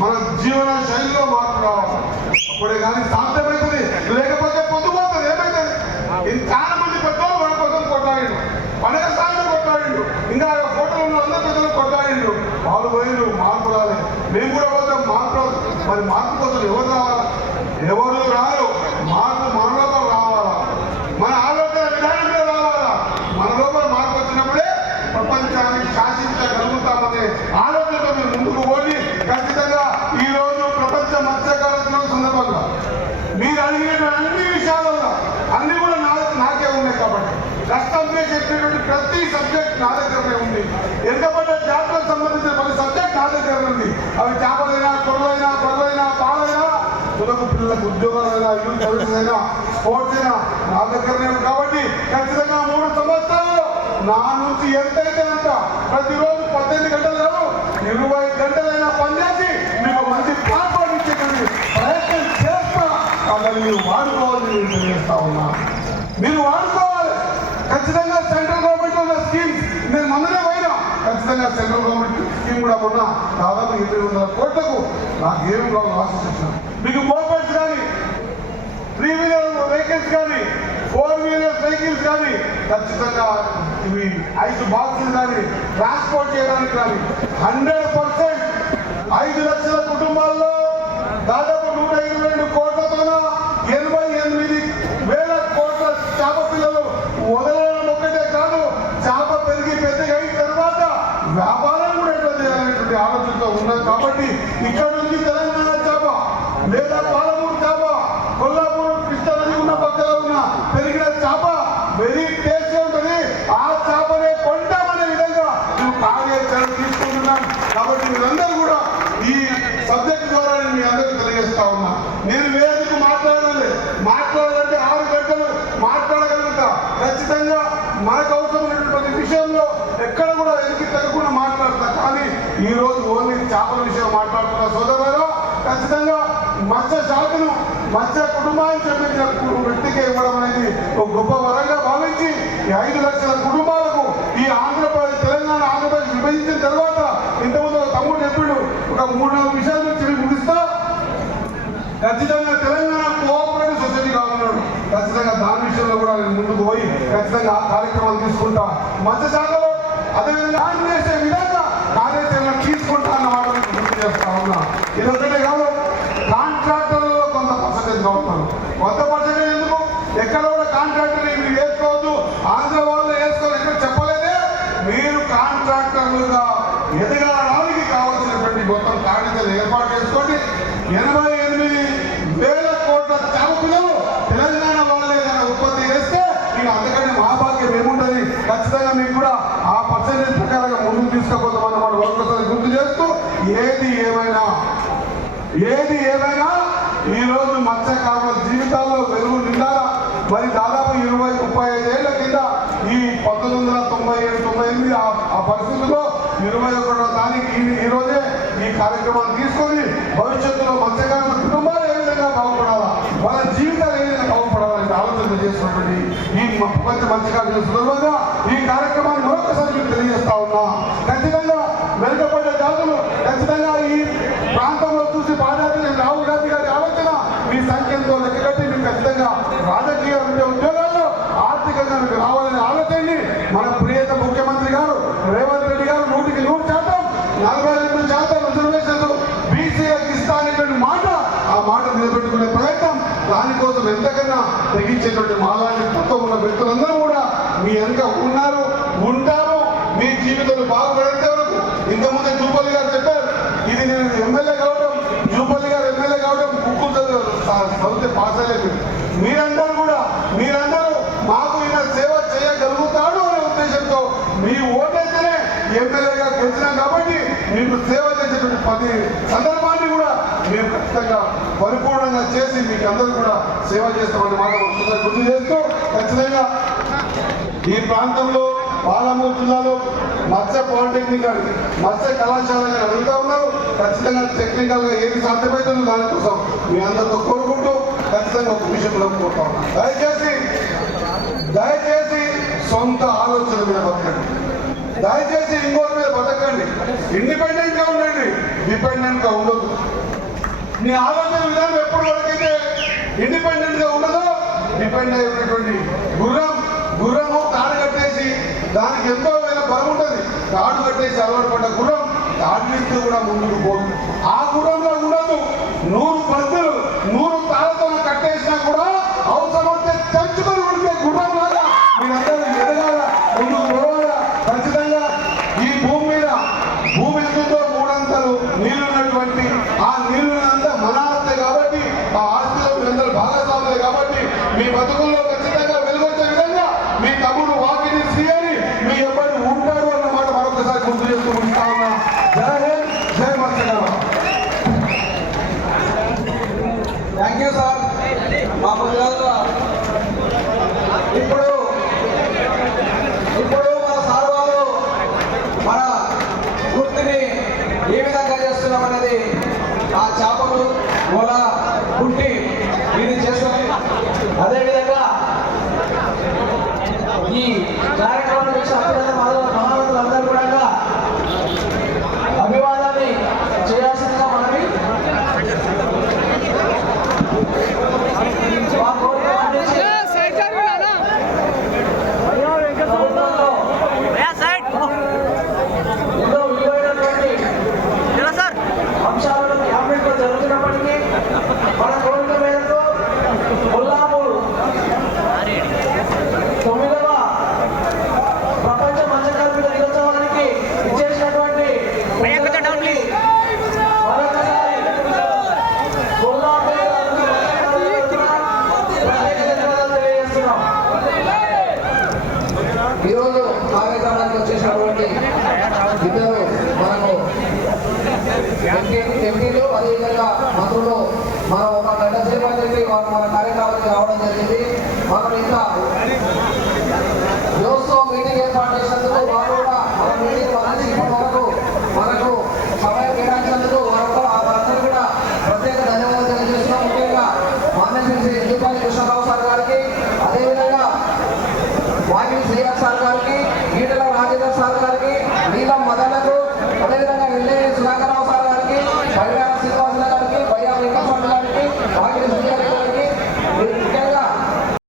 మన జీవన శైలిలో మార్పు రావాలి అప్పుడే కానీ సాధ్యమవుతుంది లేకపోతే పొద్దుపోతుంది. ఏమైతుంది ఇది చాలా మంది పెద్దలు మన కోసం కొట్లాడిండు పండగ స్థాయిలో కొట్లాడిండు ఇంకా ఆ ఫోటోలు ఉన్న అందరు పెద్దలు కొట్లాడిండు వాళ్ళు పోయిండు మార్పు రాలేదు మేము కూడా పోతాం మార్పు మరి మార్పు కోసం ఎవరు రావాలా? ఎవరు రారు? మార్పు మనలో రావాలా? మన ఆలోచన విధానంలో రావాలా? మన లోపల మార్పు వచ్చినప్పుడే ప్రపంచాన్ని శాసించగలుగుతామనే ఆలోచనతో మేము ముందుకు పోయి ఖచ్చితంగా ఈ రోజు ప్రపంచ మత్స్యకార దినం సందర్భంగా మీరు అడిగిన అన్ని విషయాలలో అన్ని కూడా నా నాకే ఉన్నాయి కాబట్టి చెప్పినటువంటి ప్రతి సబ్జెక్ట్ నా దగ్గరనే ఉంది. ఎందుకంటే జాతరకు సంబంధించిన ప్రతి సబ్జెక్ట్ నా దగ్గర ఉంది. అవి చేపలైనా కొరలైనా కొరలైనా పాలైనా తులకు పిల్లలకు ఉద్యోగాలైనా యూత్ సర్వీసెస్ అయినా స్పోర్ట్స్ అయినా నా దగ్గరనే ఉంది. కాబట్టి ఖచ్చితంగా మూడు సంవత్సరాలు నా నుంచి ఎంతైతే అంత ప్రతిరోజు పద్దెనిమిది గంటలు కాదు ఇరవై గంటలైనా పనిచేసి మీకు మంచి ప్లాట్ఫామ్ ఇచ్చేటువంటి ప్రయత్నం చేస్తా వాళ్ళని మీరు వాడుకోవాలని నేను తెలియజేస్తా ఉన్నా మీరు వాడుకోవాలి ఖచ్చితంగా సెంట్రల్ గవర్నమెంట్ ఉన్న స్కీమ్స్ నేను మొన్ననే పోయినా ఖచ్చితంగా సెంట్రల్ గవర్నమెంట్ స్కీమ్ కూడా ఉన్న దాదాపు ఇరవై వందల కోట్లకు నాకు ఏం కావాలి ఆశిస్తున్నాను. మీకు మోపెడ్స్ కానీ త్రీ వీలర్ వెహికల్స్ కానీ ఫోర్ వీలర్ వెహికల్స్ కానీ ఖచ్చితంగా ఇవి ఐదు బాక్సులు కానీ ట్రాన్స్పోర్ట్ చేయడానికి కానీ హండ్రెడ్ పర్సెంట్ ఐదు లక్షల కుటుంబాల్లో దాదాపు నూట ఇరవై రెండు కోట్లతోన ఎనభై ఎనిమిది వేల కోట్ల చేప పిల్లలు వదలడం ఒక్కటే కాదు చేప పెరిగి పెద్దగా అయిన తర్వాత వ్యాపారం కూడా ఎట్లా చేయాలనేటువంటి ఆలోచనతో ఉన్నాం. కాబట్టి ఇక్కడ నుంచి తెలంగాణ చేప లేదా పాలమూరు చేప కొల్లాపూర్ కృష్ణ నది ఉన్న పక్కన ఉన్న పెరిగిన చేప వెరీ టేస్ట్ ఉంటుంది. ఆ చేపనే కొంటామనే విధంగా మేము కార్యాచరణ తీసుకుంటున్నాం. కాబట్టి మీరందరూ కూడా ఈ సబ్జెక్ట్ ద్వారా నేను మీ అందరికీ తెలియజేస్తా ఉన్నా. నేను వేదిక మాట్లాడాలి? మాట్లాడాలంటే ఆరు గంటలు మాట్లాడగలుగుతా. ఖచ్చితంగా మనకు అవసరమైనటువంటి విషయంలో ఎక్కడ కూడా వెనక్కి తగ్గకుండా మాట్లాడతా కానీ ఈ రోజు ఓన్లీ చేపల విషయం మాట్లాడుతున్న సోదరులు ఖచ్చితంగా మత్స్య శాఖను మత్స్య కుటుంబానికి చెందిన వ్యక్తికి ఇవ్వడం అనేది ఒక గొప్ప వరంగా భావించి ఈ ఐదు లక్షల కుటుంబాలకు ఈ ఆంధ్రప్రదేశ్ తెలంగాణ ఆంధ్రప్రదేశ్ విభజించిన తర్వాత ఇంతకుముందు తమ్ముడు చెప్పిండు ఒక మూడు నాలుగు విషయాలు చెప్పి ముగిస్తా. ఖచ్చితంగా తెలంగాణ కోఆపరేటివ్ సొసైటీ కావాలన్నాడు. ఖచ్చితంగా దాని విషయంలో కూడా నేను ముందుకు పోయి ఖచ్చితంగా ఆ కార్యక్రమాలు తీసుకుంటా. మత్స్య శాఖలో అదేవిధంగా చేసే విధంగా బాధ్యతలను తీసుకుంటా అన్న మాట నేను గుర్తు చేస్తా ఉన్నా. ఇదొకటే కాదు కాంట్రాక్టర్లలో కొంత పర్సెంటేజ్ కావుతారు కొంత పర్సెంటేజ్ ఎందుకు? ఎక్కడ కూడా కాంట్రాక్టర్ మీరు వేసుకోవద్దు ఆంధ్ర వాళ్ళు వేసుకోవాలి ఎక్కడ చెప్పలేదే మీరు కాంట్రాక్టర్లుగా ఎదగడానికి కావాల్సినటువంటి మొత్తం కార్యక్రమం ఏర్పాటు చేసుకోండి ఎనభై ఎనిమిది వేల కోట్ల చేప పిల్లలు తెలంగాణ వాళ్ళే కనుక ఉత్పత్తి చేస్తే మీకు అంతకంటే మహాభాగ్యం ఏముంటుంది ఖచ్చితంగా మీకు కూడా ఆ పర్సెంటేజ్ ప్రకారంగా ముందుకు తీసుకుపోతాం అన్నమాట ఒకసారి గుర్తు చేస్తూ ఏది ఏమైనా ఏది ఏమైనా ఈ రోజు మత్స్యకారుల జీవితాల్లో వెలుగు నిండాలా? మరి దాదాపు ఇరవై ముప్పై ఐదేళ్ళ కింద ఈ పంతొమ్మిది వందల తొంభై ఏడు తొంభై ఎనిమిది ఆ పరిస్థితుల్లో ఇరవై ఒకటో తారీఖు ఈ రోజే ఈ కార్యక్రమాన్ని తీసుకొని భవిష్యత్తులో మత్స్యకారుల కుటుంబాలు ఏ విధంగా బాగుపడాలా? వాళ్ళ జీవితాలు ఏ విధంగా బాగుపడాలని ఆలోచన చేసినటువంటి ఈ ప్రపంచ మత్స్యకారుల సందర్భంగా ఈ కార్యక్రమాన్ని మరొకసారి తెలియజేస్తా ఉన్నా. ఖచ్చితంగా వెనుకబడ్డ జాతులు ఖచ్చితంగా ఈ మంచి చూసి నేను రాహుల్ గాంధీ గారి ఆలోచన మీ సంఖ్యతో లెక్కగట్టి మీకు ఖచ్చితంగా రాజకీయ ఉద్యోగాల్లో ఆర్థికంగా మీకు రావాలనే ఆలోచనని మన ప్రియత ముఖ్యమంత్రి గారు రేవంత్ రెడ్డి గారు నూటికి నూరు శాతం నలభై రెండు శాతం రిజర్వేషన్లు బీసీఎస్ ఇస్తానటువంటి మాట ఆ మాట నిలబెట్టుకునే ప్రయత్నం దానికోసం ఎంతకన్నా తెగించేటువంటి మాలాంటి తత్వం ఉన్న వ్యక్తులందరూ కూడా మీ వెనుక ఉన్నారు ఉంటారు మీ జీవితాలు బాగుపడేంత వరకు ఇంతకుముందే జూపల్లి గారు చెప్పారు ఇది నేను ఎమ్మెల్యే కావడం జూపల్లి గారు ఎమ్మెల్యే కావడం బుక్కు చదివితే పాస్ అయ్యలేదు మీరందరూ కూడా మీరందరూ మాకు ఈయన సేవ చేయగలుగుతాడు అనే ఉద్దేశంతో మీ ఓటైతేనే ఎమ్మెల్యేగా గెలిచినాం కాబట్టి మీకు సేవ చేసేటువంటి పది సందర్భాన్ని కూడా మేము ఖచ్చితంగా పరిపూర్ణంగా చేసి మీకు అందరూ కూడా సేవ చేస్తామని మాట గుర్తు చేస్తూ ఖచ్చితంగా ఈ ప్రాంతంలో పాలమూరు జిల్లాలో మత్స్య పాలిటెక్నిక్ మత్స్య కళాశాల అడుగుతా ఉన్నారు. ఖచ్చితంగా టెక్నికల్గా ఏది సాధ్యమవుతుందో దానికోసం మీ అందరితో కోరుకుంటూ ఖచ్చితంగా ఒక విషయంలో కోరుతా ఉన్నాం. దయచేసి దయచేసి సొంత ఆలోచన మీద బతకండి. దయచేసి ఇంకోటి మీద బతకండి. ఇండిపెండెంట్గా ఉండండి. డిపెండెంట్గా ఉండదు మీ ఆలోచన విధానం ఎప్పుడు వరకైతే ఇండిపెండెంట్గా ఉండదో డిపెండ్ అయి గుర్రం గుర్రము తాడు కట్టేసి దానికి ఎంతో విధంగా బలం ఉంటుంది. తాడు కట్టేసి అలవాటు పడ్డ గుర్రం తాడు కూడా ముందుకు పోదు. ఆ గుర్రంలో ఉండదు. నూరు పద్దులు నూరు తాళతో కట్టేసినా కూడా అవసరం ఈరోజు కార్యక్రమానికి వచ్చేసినటువంటి ఇద్దరు మనము ఎంపీ